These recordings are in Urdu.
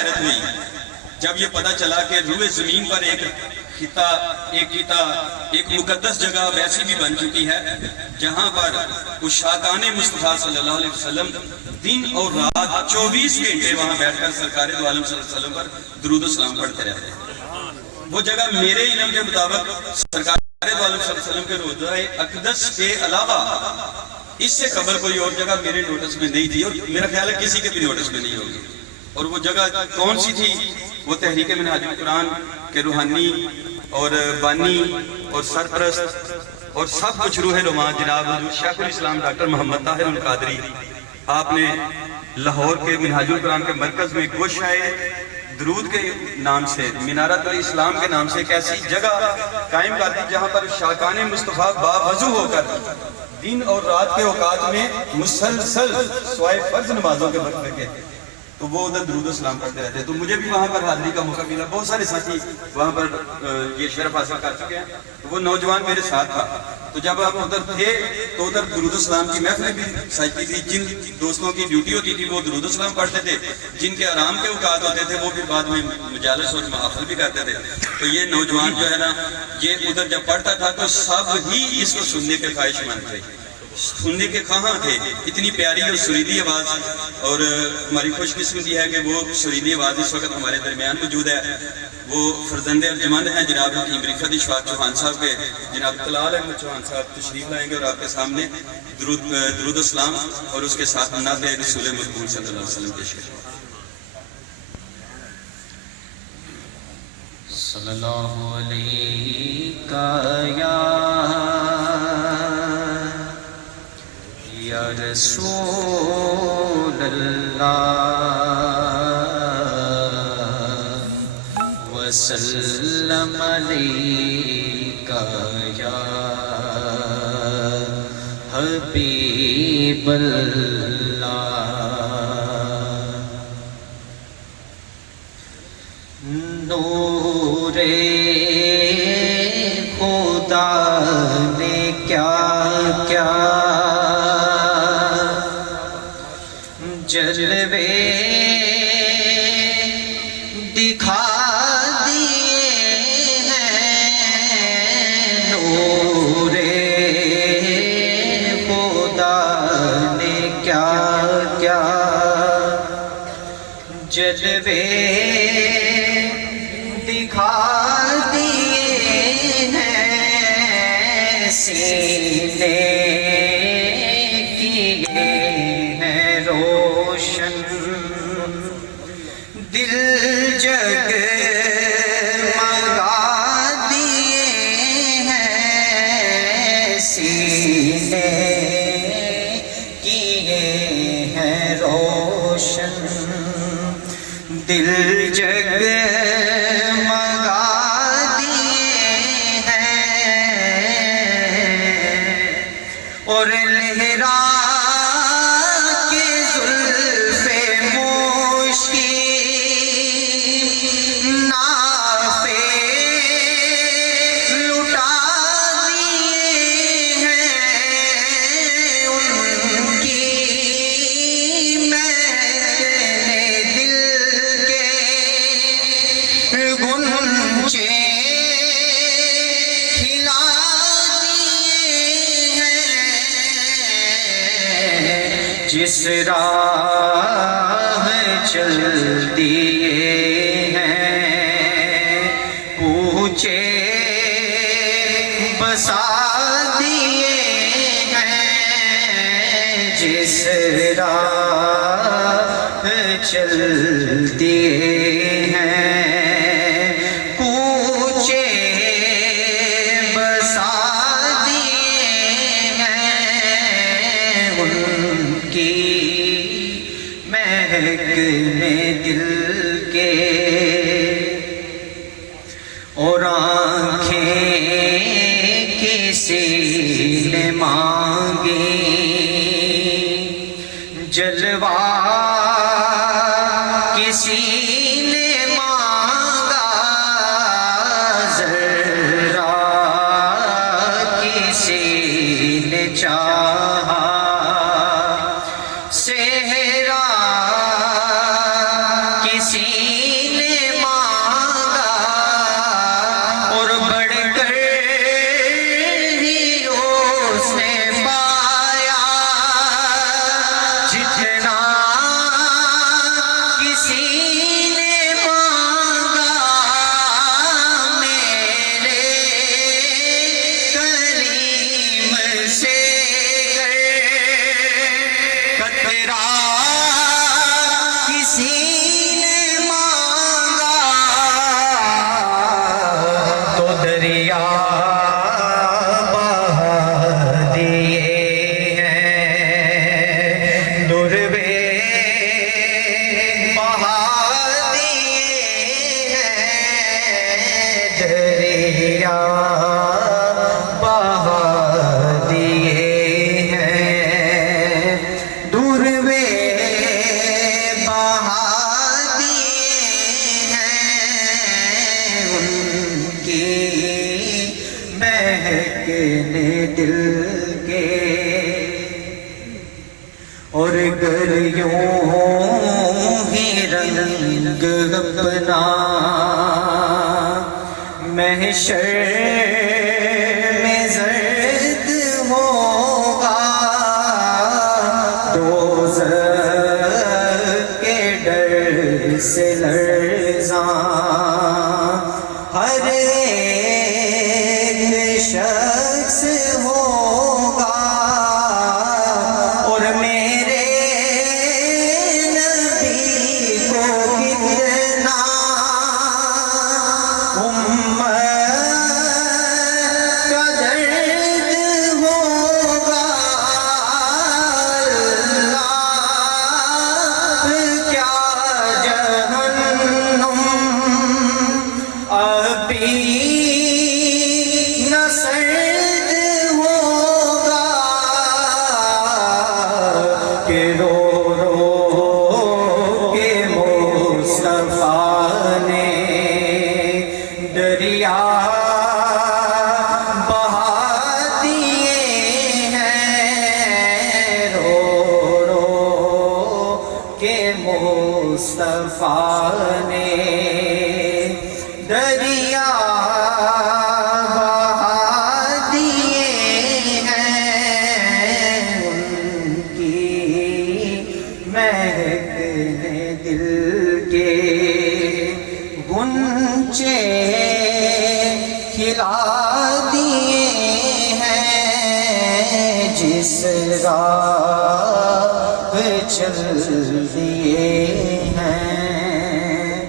حیرت ہوئی جب یہ پتہ چلا کہ روئے زمین پر ایک مقدس جگہ ویسی بھی بن چکی ہے جہاں پر عشاقان مصطفیٰ صلی اللہ علیہ وسلم دن اور رات 24 گھنٹے وہاں بیٹھ کر سرکار دو عالم صلی اللہ علیہ وسلم پر درود و سلام پڑھتے رہتے ہیں۔ وہ جگہ میرے علم کے مطابق سرکار دو عالم صلی اللہ علیہ وسلم کے روضہ اقدس کے علاوہ اس سے قبل کوئی اور جگہ میرے نوٹس میں نہیں تھی، اور میرا خیال ہے کسی کے بھی نوٹس میں نہیں ہوگی۔ اور وہ جگہ کون سی تھی؟ وہ تحریک منہاج القرآن کے روحانی اور بانی اور سرپرست اور سب کچھ روح نما جناب شیخ الاسلام ڈاکٹر محمد طاہر القادری، آپ نے لاہور کے منہاج القرآن کے مرکز میں گوشائے درود کے نام سے، منارت الاسلام کے نام سے ایک ایسی جگہ قائم کر دی جہاں پر عشاقان مصطفیٰ باوضو ہو کر دن اور رات کے اوقات میں مسلسل سوائے فرض نمازوں کے وقت کے تو وہ ادھر درود و سلام پڑھتے رہتے ہیں۔ تو مجھے بھی وہاں پر حاضری کا موقع ملا، بہت سارے ساتھی وہاں پر یہ شرف حاصل کر چکے ہیں، تو وہ نوجوان میرے ساتھ تھا۔ تو جب آپ ادھر تھے تو ادھر درود و سلام کی محفلیں بھی سجتی تھی، جن دوستوں کی ڈیوٹی ہوتی تھی وہ درود و سلام پڑھتے تھے، جن کے آرام کے اوقات ہوتے تھے وہ بھی بعد میں مجالس اور محافل بھی کرتے تھے۔ تو یہ نوجوان جو ہے نا، یہ ادھر جب پڑھتا تھا تو سب ہی اس کو سننے کے خواہش مند تھے، سننے کے خواہاں تھے۔ اتنی پیاری اور سریلی آواز، اور ہماری خوش قسمتی ہے کہ وہ سریلی آواز اس وقت ہمارے درمیان موجود ہے۔ وہ فرزند ارجمند ہیں جناب حکیم رفعت اشفاق چوہان صاحب کے، جناب طلال احمد چوہان صاحب تشریف لائیں گے اور آپ کے سامنے درود و سلام اور اس کے ساتھ نعت رسول مقبول صلی اللہ علیہ وسلم پیش کریں۔ صلی اللہ علیہ یا رسول اللہ وسلم علیکہ یا حبیب اللہ۔ نور خدا نے کیا کیا جلوے دکھا دیے ہیں، نور خدا نے کیا کیا جلوے دکھا دیے ہیں، سینے کیے ہیں روشن، دل جگمگا دیے ہیں، سینے کیے ہیں روشن، دل جگمگا دیے ہیں، اور لہرا کے زلف مشکین نافے لٹا دیے ہیں، ان کی میں دل کے گنچے کھلا دیے ہیں، جس راہ چل دیے ہیں، پوچھے بسا دیے ہیں، جس راہ چل دیے ہیں، کوچے بسا دیے ہیں، ان کی مہک نے دل کے اور آنکھیں کسی نے مانگی، جلوہ کسی نے مانگا، ذرا کسی نے چاہا، صحرا کسی نے مانگا میرے کریم سے گر قطرہ کسی نے مانگا تو دریا بہا دیے ہیں دروے بہا دیے ہیں دریا بہا دیے ہیں دروے بہا دیے ہیں ان کی مہکنے دل کے اور گر یوں ہی رنگ اپنا محشر میں زرد ہوگا دوزخ کے ڈر سے لرزاں ہر ایک شخص ہوگا اور میرے نبی کو کتنا امت کا درد ہوگا اللہ کیا جہنم ابھی نہ سرد ہوگا کہ رو رو کے مصطفیٰ نے دریا بہا دیے ہیں رو رو کے مصطفیٰ نے دریا بہا دیے ہیں ان کی مہکنے دل کے غنچے کھلا دیے ہیں جس راہ چل دیے ہیں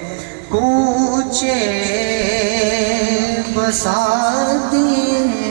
کوچے بسا دیے